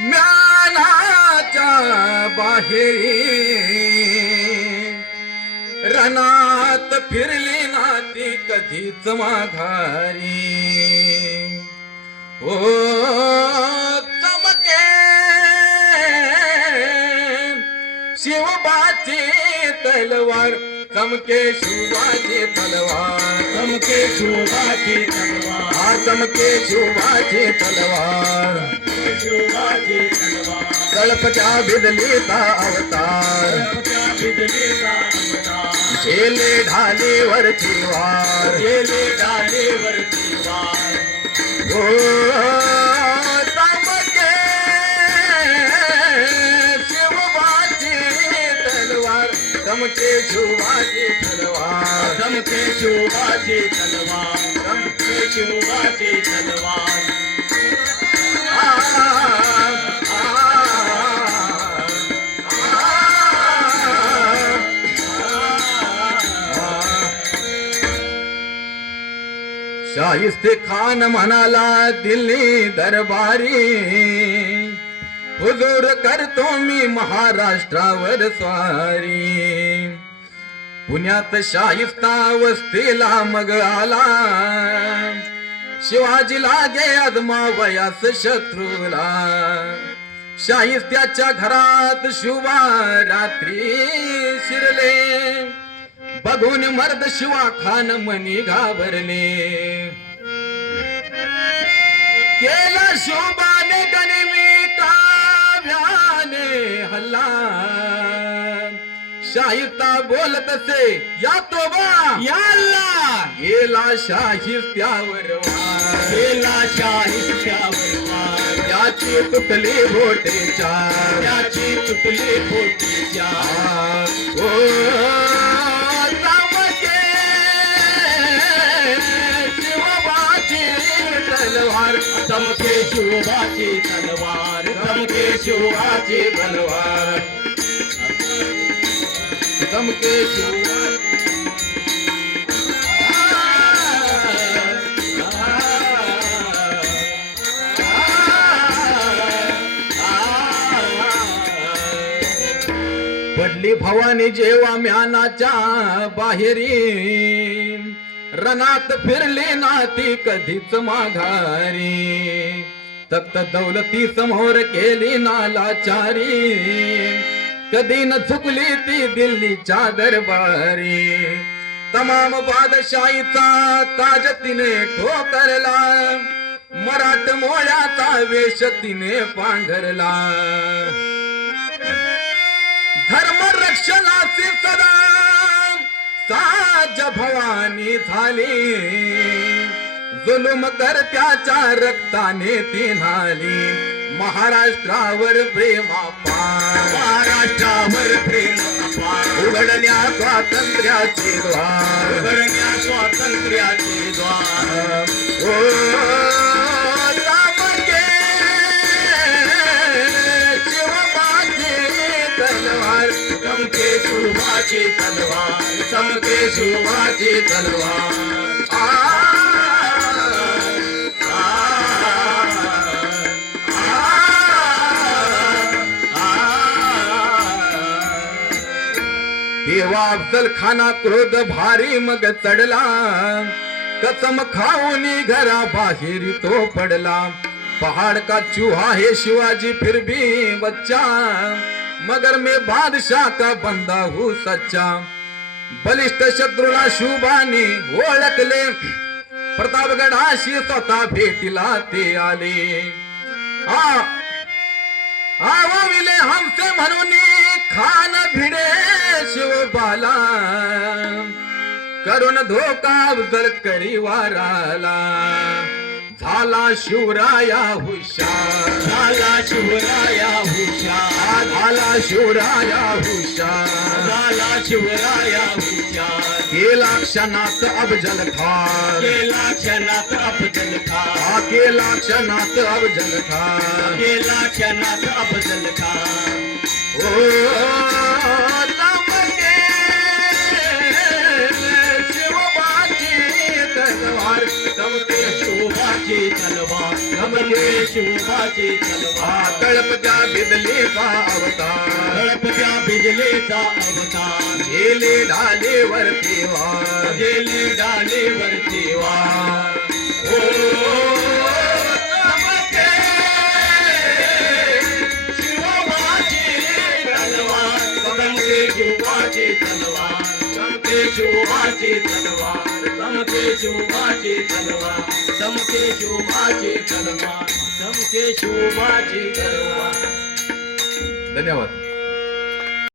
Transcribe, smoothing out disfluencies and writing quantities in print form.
ज्ञानाच्या बाहेरी रनात फिरली नाती कधीच माघारी ओ चमके शिवबाची तलवार चमके शिवाची तलवार चमके शिवाची तलवार चमके शिवाची तलवार शिवाची तलवार कळपच्या बिदलीचा अवतार बिजलीचा अवतार झेले ढालीवरची वार गेले डालेवरची वार ओ चमके शिवबाची तलवार चमके शिवाची तलवार चमके शिवाची तलवार चमके शिवाची तलवार शाहिस्ते खान म्हणाला दिल्ली दरबारी हुजूर करतो मी महाराष्ट्रावर स्वारी पुण्यात शाहिस्ता वस्तीला मग आला शिवाजी लागे अदमावयास शत्रूला शाहिस्त्याच्या घरात शुभा रात्री शिरले बघून मर्द शिवा खान मनी घाबरले केला शोभाने गणवी काव्याने हल्ला शाहिस्ता बोलत असे या तोबा या अल्लाह गेला शाहिस्त्यावर वार गेला शाहिस्त्यावर वार त्याची तुटली बोटेच्या त्याची तुटली बोटीच्या ओ चमके शिवबाची तलवार चमके शिवाची तलवार चमके शिवाची तलवार चमके शिवा पडली भवानी जेव्हा म्यानाच्या बाहेरी रनात फिरली नाती कधीच माघारी तख्त दौलती समोर केली नालाचारी कधी न झुकली ती दिल्लीच्या दरबारी तमाम बादशाहीचा ताज तिने ठोकरला मराठ मोळ्याचा वेश तिने पांघरला धर्म रक्षणाची सदा साज भवानी झाली जुलुम करत्याच्या रक्ताने ती न्हाली महाराष्ट्रावर प्रेमापार महाराष्ट्रावर प्रेमापार उघडल्या स्वातंत्र्याचे द्वार उघडण्या स्वातंत्र्याचे द्वार ओ चमके शिवबाची तलवार चमके शिवाची तलवार चमके शिवाची तलवार तेव्हा अफजल खाना क्रोध भारी मग चढला कसम खाऊनी घरा बाहेर तो पडला पहाड़ का चूहा है शिवाजी फिर भी बच्चा मगर मैं बादशाह का बंदा हूँ सच्चा बलिष्ठ शत्रूला शुभाने ओळखले प्रतापगडाशी स्वतः भेटीला ते आले आवाविले हमसे म्हणून खान भिडे शिवबाला करून धोका अफजल करी वाराला झाला शिवराया हुशार झाला शिवराया हुशार झाला शिवराया हुशार झाला शिवराया हुशार केला क्षणात अफजल खान केला क्षणात अफजल खान केला क्षणात अफजल खान केला क्षणात अफजल खान ओ चमके शिवबाची तलवार चमके शिवाची तलवार चमके शिवबाची तलवार तळपत्या बिजलीचा अवतार तळपत्या बिजलीचा अवतार गेले ढालेवरती वार गेले डालेवरती वार ओ चमके शिवबाची तलवार चमके शिवबाची तलवार चमके शिवबाची तलवार चमके शिवबाची तलवार चमके शिवबाची तलवार धन्यवाद.